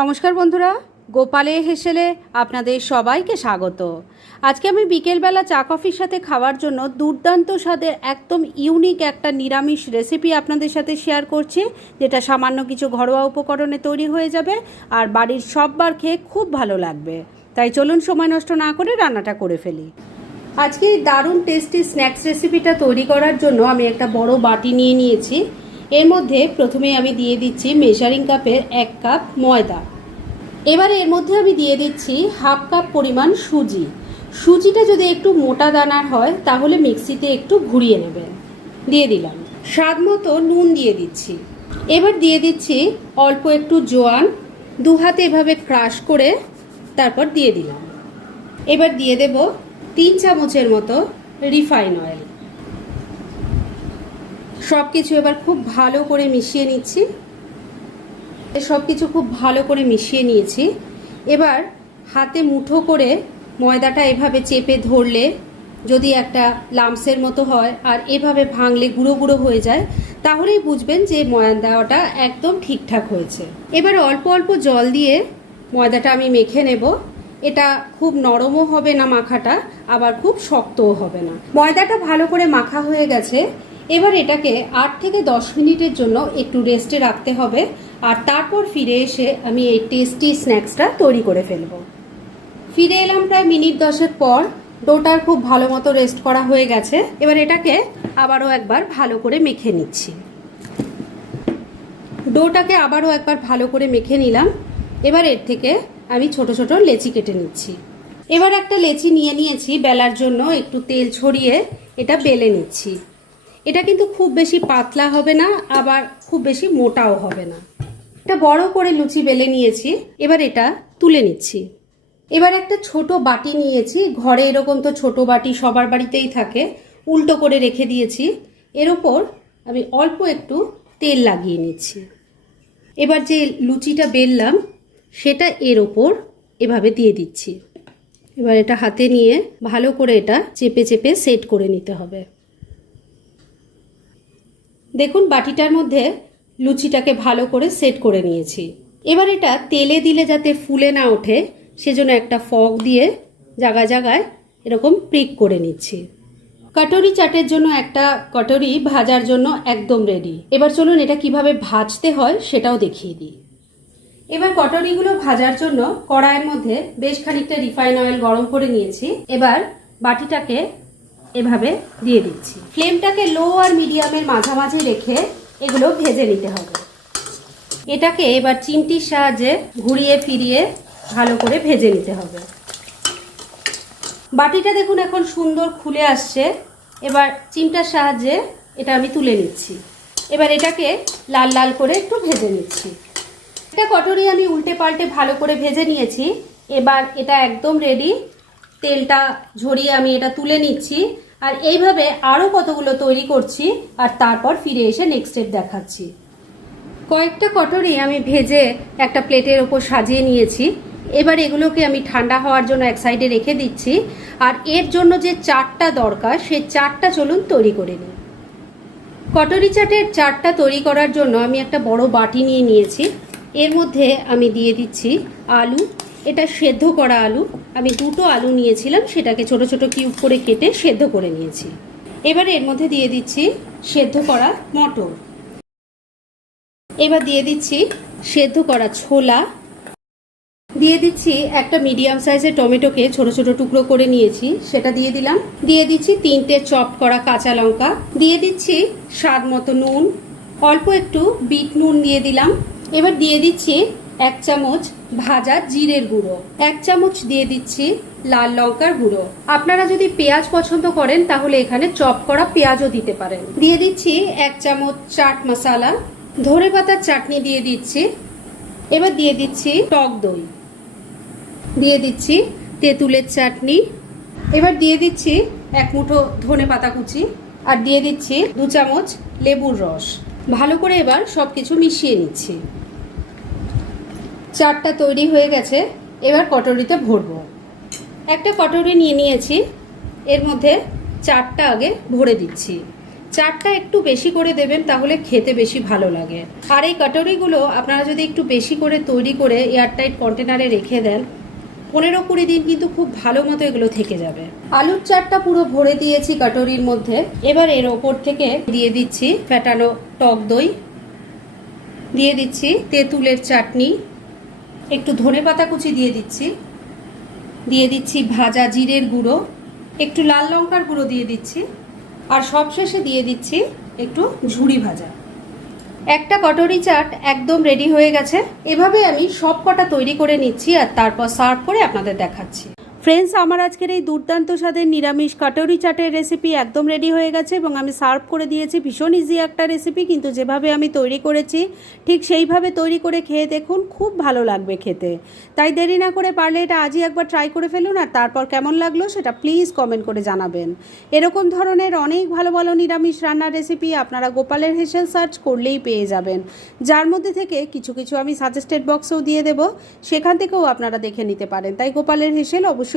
নমস্কার বন্ধুরা, গোপালে হেসেলে আপনাদের সবাইকে স্বাগত। আজকে আমি বিকেলবেলা চা কফির সাথে খাওয়ার জন্য দুর্দান্ত স্বাদের একদম ইউনিক একটা নিরামিষ রেসিপি আপনাদের সাথে শেয়ার করছি, যেটা সামান্য কিছু ঘরোয়া উপকরণে তৈরি হয়ে যাবে আর বাড়ির সববার খেয়ে খুব ভালো লাগবে। তাই চলুন সময় নষ্ট না করে রান্নাটা করে ফেলি। আজকে দারুণ টেস্টি স্ন্যাক্স রেসিপিটা তৈরি করার জন্য আমি একটা বড় বাটি নিয়ে নিয়েছি। এর মধ্যে প্রথমে আমি দিয়ে দিচ্ছি মেজারিং কাপের এক কাপ ময়দা। এবারে এর মধ্যে আমি দিয়ে দিচ্ছি হাফ কাপ পরিমাণ সুজি। সুজিটা যদি একটু মোটা দানার হয়, তাহলে মিক্সিতে একটু ঘুরিয়ে নেবেন। দিয়ে দিলাম। স্বাদ মতো নুন দিয়ে দিচ্ছি। এবার দিয়ে দিচ্ছি অল্প একটু জোয়ান। দু হাতে এভাবে ক্রাশ করে তারপর দিয়ে দিলাম। এবার দিয়ে দেব তিন চামচের মতো রিফাইন অয়েল। সব কিছু এবার খুব ভালো করে মিশিয়ে নিচ্ছি। সব কিছু খুব ভালো করে মিশিয়ে নিয়েছি। এবার হাতে মুঠো করে ময়দাটা এভাবে চেপে ধরলে যদি একটা লামসের মতো হয় আর এভাবে ভাঙলে গুঁড়ো গুঁড়ো হয়ে যায়, তাহলেই বুঝবেন যে ময়দাটা একদম ঠিকঠাক হয়েছে। এবার অল্প অল্প জল দিয়ে ময়দাটা আমি মেখে নেব। এটা খুব নরমও হবে না মাখাটা, আবার খুব শক্তও হবে না। ময়দাটা ভালো করে মাখা হয়ে গেছে। এবার এটাকে আট থেকে দশ মিনিটের জন্য একটু রেস্টে রাখতে হবে। আর তারপর ফিরে এসে আমি এই টেস্টি স্ন্যাক্সটা তৈরি করে ফেলব। ফিরে এলাম প্রায় মিনিট দশেক পর। ডোটার খুব ভালো মতো রেস্ট করা হয়ে গেছে। এবার এটাকে আবারও একবার ভালো করে মেখে নিচ্ছি। ডোটাকে আবারও একবার ভালো করে মেখে নিলাম। এবার এর থেকে আমি ছোট ছোট লেচি কেটে নিচ্ছি। এবার একটা লেচি নিয়ে নিয়েছি। বেলার জন্য একটু তেল ছড়িয়ে এটা বেলে নিচ্ছি। এটা কিন্তু খুব বেশি পাতলা হবে না, আবার খুব বেশি মোটাও হবে না। এটা বড় করে লুচি বেলে নিয়েছি, এবার এটা তুলে নিচ্ছি। এবার একটা ছোট বাটি নিয়েছি, ঘরে এরকম তো ছোট বাটি সবার বাড়িতেই থাকে, উল্টো করে রেখে দিয়েছি। এর ওপর আমি অল্প একটু তেল লাগিয়ে নিচ্ছি। এবার যে লুচিটা বেললাম, সেটা এর ওপর এভাবে দিয়ে দিচ্ছি। এবার এটা হাতে নিয়ে ভালো করে এটা চেপে চেপে সেট করে নিতে হবে। দেখুন, বাটিটার মধ্যে লুচিটাকে ভালো করে সেট করে নিয়েছি। এবার এটা তেলে দিলে যাতে ফুলে না ওঠে, সেজন্য একটা ফগ দিয়ে জায়গায় জায়গায় এরকম প্রিক করে নিচ্ছি। কটরি চাটের জন্য একটা কটরি ভাজার জন্য একদম রেডি এবার চলুন এটা কীভাবে ভাজতে হয় সেটাও দেখিয়ে দিই। এবার কটরিগুলো ভাজার জন্য কড়াইয়ের মধ্যে বেশ খানিকটা রিফাইন অয়েল গরম করে নিয়েছি। এবার বাটিটাকে এভাবে দিয়ে দিচ্ছি। ফ্লেমটাকে লো আর মিডিয়ামের মাঝামাঝি রেখে এগুলো ভেজে নিতে হবে। এটাকে এবার চিমটির সাহায্যে ঘুরিয়ে ফিরিয়ে ভালো করে ভেজে নিতে হবে। বাটিটা দেখুন এখন সুন্দর খুলে আসছে। এবার চিমটার সাহায্যে এটা আমি তুলে নিচ্ছি। এবার এটাকে লাল লাল করে একটু ভেজে নিচ্ছি। এটা কটরি আমি উল্টে পাল্টে ভালো করে ভেজে নিয়েছি। এবার এটা একদম রেডি তেলটা ঝরিয়ে আমি এটা তুলে নিচ্ছি। আর এইভাবে আরও কতগুলো তৈরি করছি আর তারপর ফিরে এসে নেক্সট স্টেপ দেখাচ্ছি। কয়েকটা কটরি আমি ভেজে একটা প্লেটের ওপর সাজিয়ে নিয়েছি। এবার এগুলোকে আমি ঠান্ডা হওয়ার জন্য এক সাইডে রেখে দিচ্ছি। আর এর জন্য যে চারটা দরকার সেই চারটা চলুন তৈরি করে নিই। কটরি চাটের চারটা তৈরি করার জন্য আমি একটা বড় বাটি নিয়ে নিয়েছি। এর মধ্যে আমি দিয়ে দিচ্ছি আলু এটা সেদ্ধ করা আলু। আমি দুটো আলু নিয়েছিলাম, সেটাকে ছোট ছোট কিউব করে কেটে সেদ্ধ করে নিয়েছি। এবার এর মধ্যে দিয়ে দিচ্ছি সেদ্ধ করা মটর। এবার দিয়ে দিচ্ছি সেদ্ধ করা ছোলা। দিয়ে দিচ্ছি একটা মিডিয়াম সাইজের টমেটোকে ছোট ছোট টুকরো করে নিয়েছি, সেটা দিয়ে দিলাম। দিয়ে দিচ্ছি তিনটে চপ করা কাঁচা লঙ্কা। দিয়ে দিচ্ছি স্বাদ মতো নুন। অল্প একটু বিট নুন দিয়ে দিলাম। এবার দিয়ে দিচ্ছি এক চামচ ভাজা জিরের গুঁড়ো, এক চামচ দিয়ে দিচ্ছি লাল লঙ্কার গুঁড়ো। আপনারা যদি পেঁয়াজ পছন্দ করেন, তাহলে এখানে চপ করা পেঁয়াজও দিতে পারেন। দিয়ে দিচ্ছি এক চামচ চাট মশালা ধরে পাতার চাটনি দিয়ে দিচ্ছি। এবার দিয়ে দিচ্ছি টক দই। দিয়ে দিচ্ছি তেঁতুলের চাটনি। এবার দিয়ে দিচ্ছি এক মুঠো ধনে পাতা কুচি আর দিয়ে দিচ্ছি দু চামচ লেবুর রস। ভালো করে এবার সব কিছু মিশিয়ে নিচ্ছি। চারটা তৈরি হয়ে গেছে, এবার কটরিতে ভরবো। একটা কটরি নিয়ে নিয়েছি, এর মধ্যে চারটা আগে ভরে দিচ্ছি। চারটা একটু বেশি করে দেবেন, তাহলে খেতে বেশি ভালো লাগে। আর এই কাটরিগুলো আপনারা যদি একটু বেশি করে তৈরি করে এয়ারটাইট কন্টেনারে রেখে দেন, পনেরো কুড়ি দিন কিন্তু খুব ভালো মতো এগুলো থেকে যাবে। আলুর চাটটা পুরো ভরে দিয়েছি কাটরির মধ্যে। এবার এর ওপর থেকে দিয়ে দিচ্ছি ফ্যাটানো টক দই, দিয়ে দিচ্ছি তেঁতুলের চাটনি একটু ধনে পাতা কুচি দিয়ে দিচ্ছি। দিয়ে দিচ্ছি ভাজা জিরের গুঁড়ো, একটু লাল লঙ্কার গুঁড়ো দিয়ে দিচ্ছি, আর সবশেষে দিয়ে দিচ্ছি একটু ঝুড়ি ভাজা। একটা কটরি চাট একদম রেডি হয়ে গেছে। এভাবে আমি সব কটা তৈরি করে নিচ্ছি আর তারপর সার্ভ করে আপনাদের দেখাচ্ছি। ফ্রেন্ডস আমার আজকের এই দুর্দান্ত স্বাদের নিরামিষ কাটরি চাটের রেসিপি একদম রেডি হয়ে গেছে এবং আমি সার্ভ করে দিয়েছি ভীষণ ইজি একটা রেসিপি কিন্তু যেভাবে আমি তৈরি করেছি, ঠিক সেইভাবে তৈরি করে খেয়ে দেখুন, খুব ভালো লাগবে খেতে। তাই দেরি না করে পারলে এটা আজই একবার ট্রাই করে ফেলুন আর তারপর কেমন লাগল সেটা প্লিজ কমেন্ট করে জানাবেন। এরকম ধরনের অনেক ভালো ভালো নিরামিষ রান্নার রেসিপি আপনারা গোপালের হেসেল সার্চ করলেই পেয়ে যাবেন। যার মধ্যে থেকে কিছু কিছু আমি সাজেস্টেড বক্সেও দিয়ে দেবো, সেখান থেকেও আপনারা দেখে নিতে পারেন। তাই গোপালের হেসেল অবশ্যই